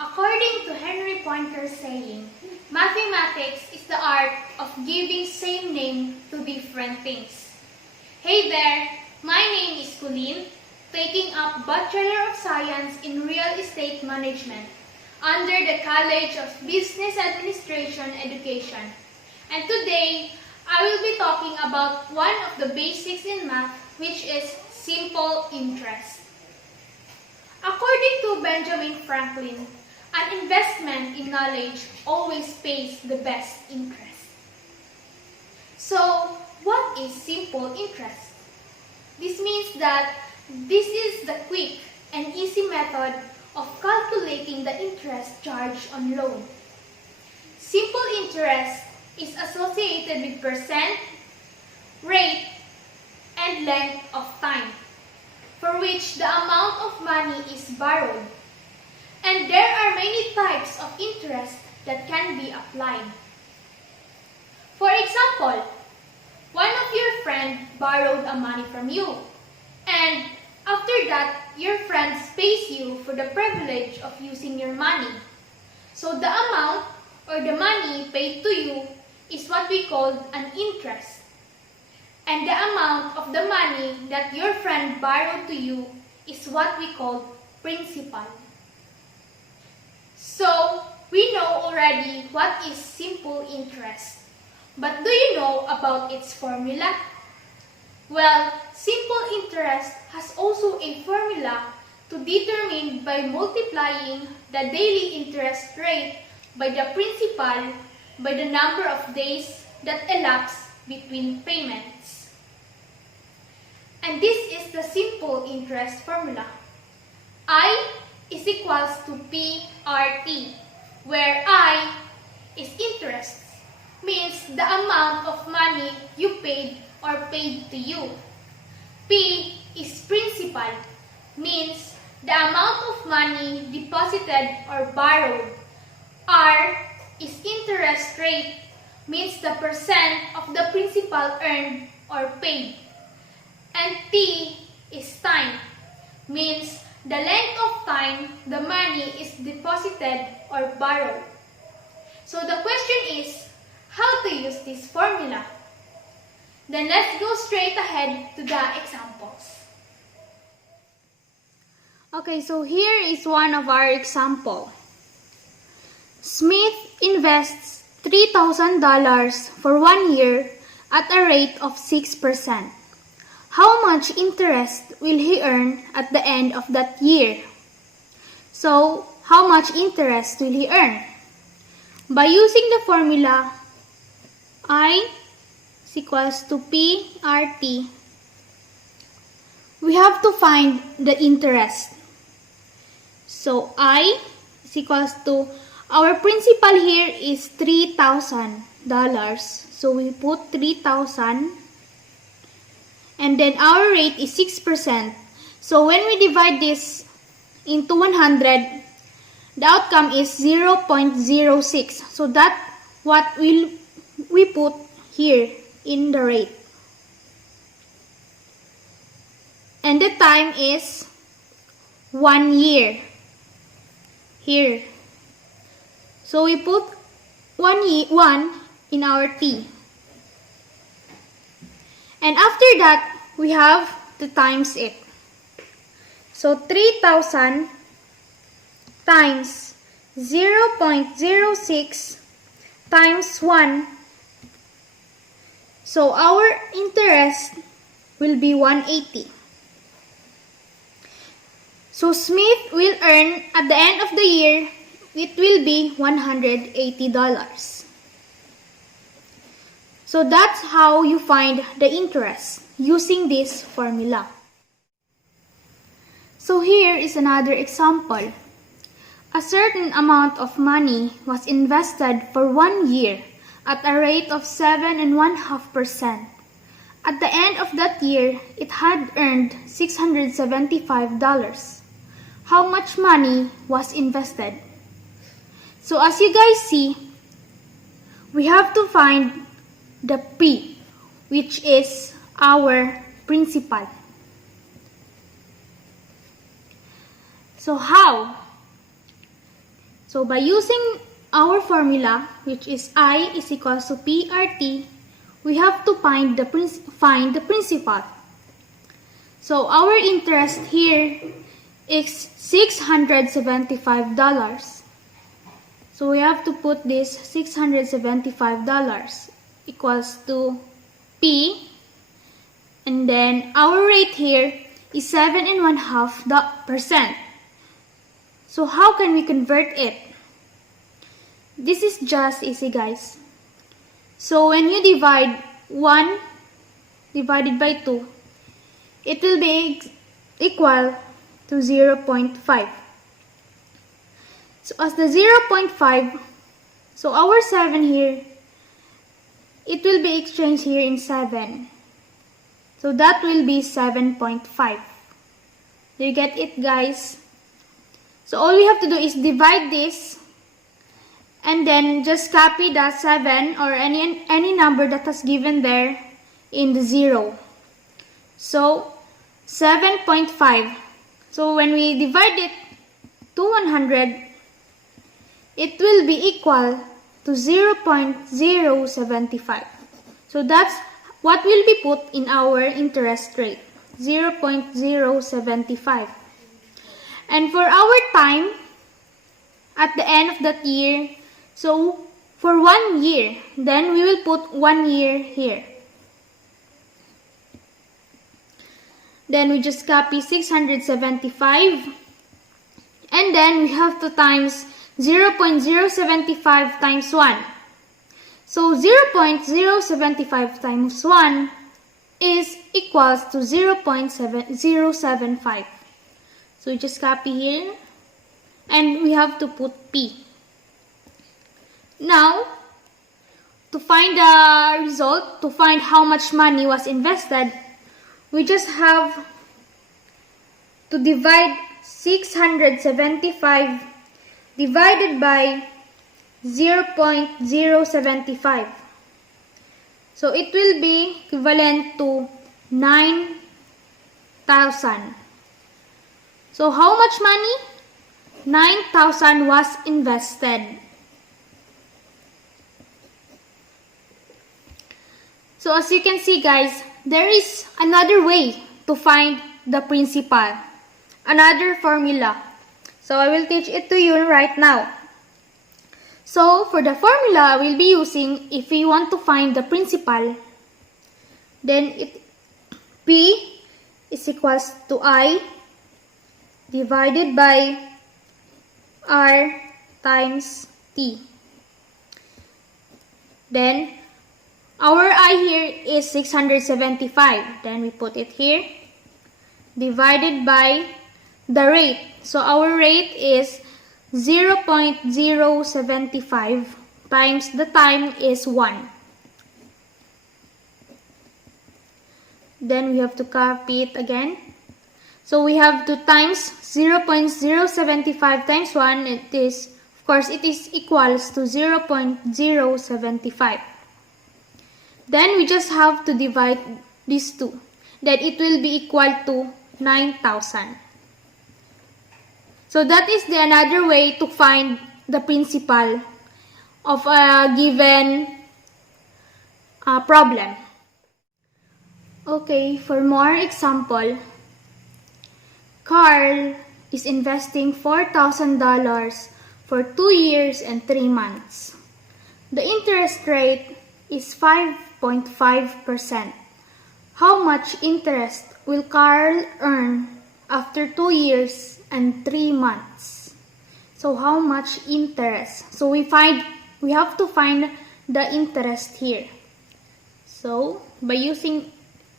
According to Henry Pointer's saying, mathematics is the art of giving same name to different things. Hey there, my name is Colleen, taking up Bachelor of Science in Real Estate Management under the College of Business Administration Education. And today, I will be talking about one of the basics in math, which is simple interest. According to Benjamin Franklin, an investment in knowledge always pays the best interest. So, what is simple interest? This means that this is the quick and easy method of calculating the interest charged on loan. Simple interest is associated with percent, rate, and length of time, for which the amount of money is borrowed. And there are many types of interest that can be applied. For example, one of your friends borrowed money from you, and after that, your friend pays you for the privilege of using your money. So the amount or the money paid to you is what we call an interest. And the amount of the money that your friend borrowed to you is what we call principal. So, we know already what is simple interest. But do you know about its formula? Well, simple interest has also a formula to determine by multiplying the daily interest rate by the principal by the number of days that elapse between payments. And this is the simple interest formula. I is equals to PRT, where I is interest, means the amount of money you paid or paid to you. P is principal, means the amount of money deposited or borrowed. R is interest rate, means the percent of the principal earned or paid. And T is time, means the length of time the money is deposited or borrowed. So the question is, how to use this formula? Then let's go straight ahead to the examples. Okay, so here is one of our example. Smith invests $3,000 for 1 year at a rate of 6%. How much interest will he earn at the end of that year? So, how much interest will he earn? By using the formula I is equals to PRT, we have to find the interest. So, I is equals to, our principal here is $3,000. So, we put 3,000. And then our rate is 6%. So when we divide this into 100, the outcome is 0.06. So that's what we put here in the rate. And the time is 1 year here. So we put 1 in our T. And after that, we have to times it. So 3,000 times 0.06 times 1. So our interest will be 180. So Smith will earn at the end of the year, it will be $180. So that's how you find the interest using this formula. So here is another example. A certain amount of money was invested for 1 year at a rate of 7.5%. At the end of that year, it had earned $675. How much money was invested? So as you guys see, we have to find the P, which is our principal. So how? So by using our formula, which is I is equals to PRT, we have to find the principal. So our interest here is $675. So we have to put this $675 equals to P, and then our rate here is 7.5%. So how can we convert it? This is just easy, guys. So when you divide 1 divided by 2, it will be equal to 0.5. So as the 0.5, so our 7 here, it will be exchanged here in 7. So that will be 7.5. Do you get it, guys? So all we have to do is divide this and then just copy that 7 or any number that was given there in the 0. So 7.5. So when we divide it to 100, it will be equal to 0.075. So that's what will be put in our interest rate, 0.075. And for our time, at the end of that year, so for 1 year, then we will put 1 year here. Then we just copy 675, and then we have to times 0.075 times 1. So 0.075 times 1 is equals to 0.075. So we just copy here, and we have to put P. Now, to find the result, to find how much money was invested, we just have to divide 675 divided by 0.075. So it will be equivalent to 9,000. So how much money? 9,000 was invested. So as you can see, guys, there is another way to find the principal, another formula. So I will teach it to you right now. So for the formula we'll be using, if we want to find the principal, then P is equals to I divided by R times T. Then our I here is 675. Then we put it here, divided by the rate. So our rate is 0.075 times the time is 1. Then we have to copy it again. So we have to times 0.075 times 1. It is, of course, it is equals to 0.075. Then we just have to divide these two. Then it will be equal to 9,000. So that is the another way to find the principal of a given problem. Okay, for more example, Carl is investing $4,000 for 2 years and 3 months. The interest rate is 5.5%. How much interest will Carl earn after 2 years and 3 months? So how much interest? So we have to find the interest here. So by using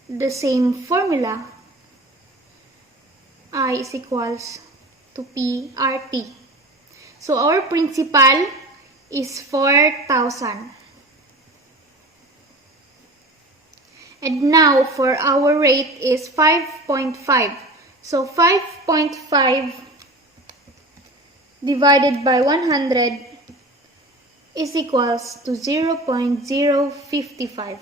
the same formula, I is equals to PRT. So our principal is 4,000. And now for our rate is 5.5. So 5.5 divided by 100 is equals to 0.055.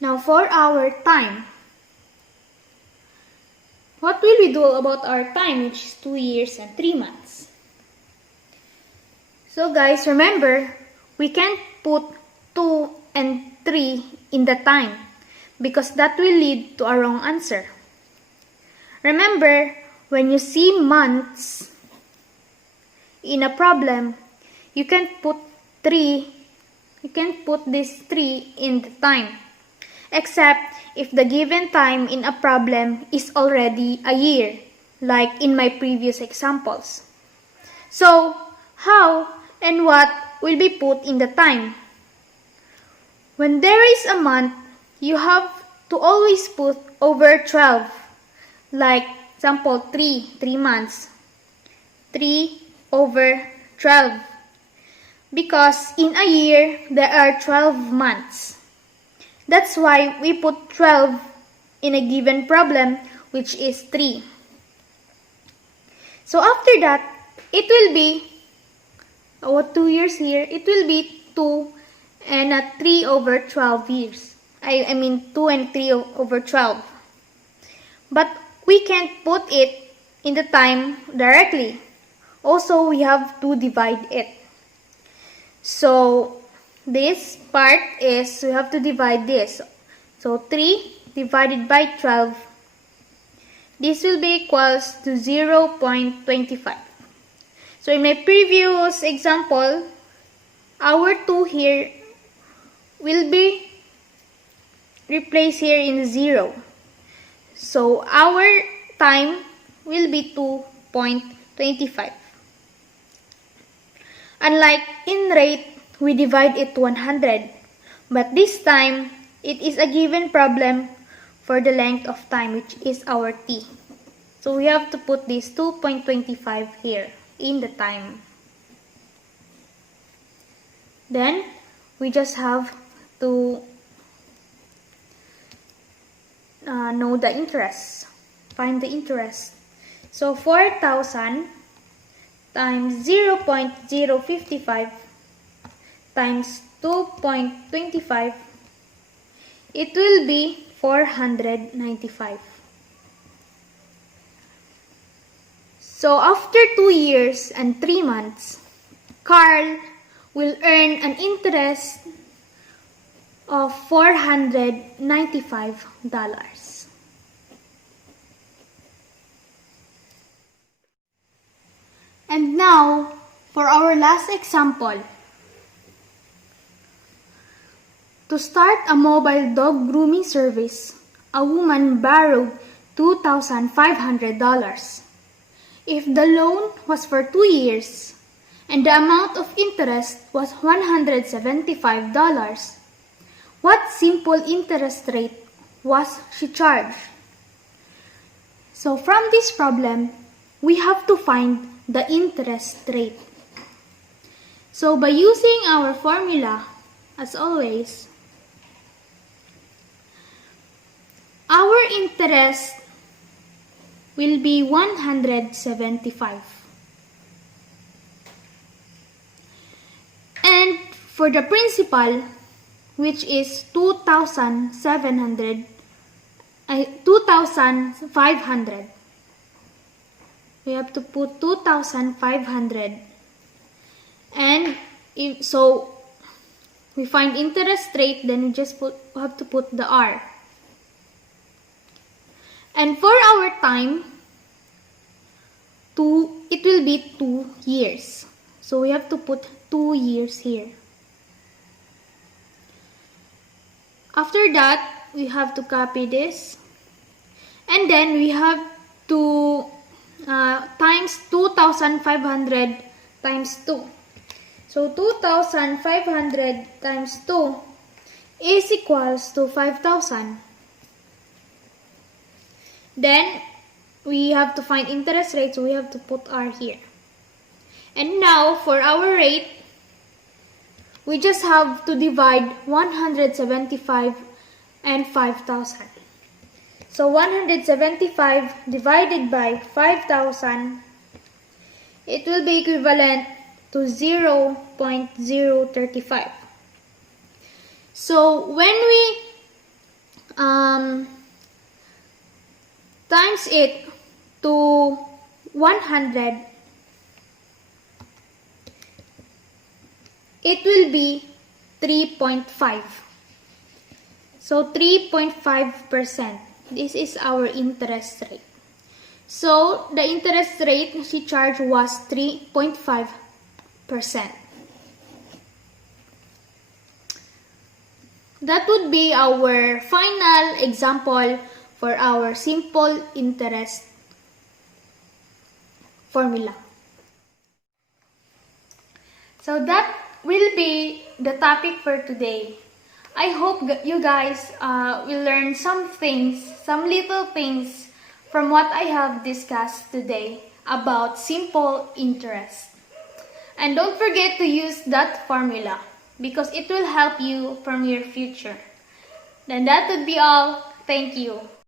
Now for our time, what will we do about our time, which is 2 years and 3 months? So guys, remember, we can't put 2 and 3 in the time because that will lead to a wrong answer. Remember, when you see months in a problem, you can put this 3 in the time, except if the given time in a problem is already a year, like in my previous examples. So, how and what will be put in the time? When there is a month, you have to always put over 12. Like, example, 3 months. 3 over 12. Because in a year, there are 12 months. That's why we put 12 in a given problem, which is 3. So after that, it will be, 2 years here, it will be 2 and 3 over 12 years. I mean 2 and 3 over 12. But we can't put it in the time directly. Also, we have to divide it. So, this part is, we have to divide this. So, 3 divided by 12. This will be equals to 0.25. So, in my previous example, our 2 here will be replaced here in 0. So, our time will be 2.25. Unlike in rate, we divide it to 100. But this time, it is a given problem for the length of time, which is our t. So we have to put this 2.25 here in the time. Then, we just have to know the interest. Find the interest. So 4,000 times 0.055 times 2.25, it will be 495. So after 2 years and 3 months, Carl will earn an interest of $495. And now, for our last example. To start a mobile dog grooming service, a woman borrowed $2,500. If the loan was for 2 years and the amount of interest was $175, what simple interest rate was she charged? So from this problem, we have to find the interest rate. So by using our formula, as always, our interest will be 175. And for the principal, which is 2,500, we have to put 2,500. And so we find interest rate, then we just have to put the R. And for our time, it will be 2 years. So we have to put 2 years here. After that, we have to copy this. And then we have to times 2,500 times 2. So 2,500 times 2 is equals to 5,000. Then, we have to find interest rate, so we have to put R here. And now, for our rate, we just have to divide 175 and 5,000. So, 175 divided by 5,000, it will be equivalent to 0.035. So, when we times it to 100, it will be 3.5. So 3.5%. This is our interest rate. So the interest rate she charged was 3.5%. That would be our final example for our simple interest formula. So that will be the topic for today. I hope you guys will learn some things, some little things from what I have discussed today about simple interest. And don't forget to use that formula because it will help you from your future. Then that would be all. Thank you.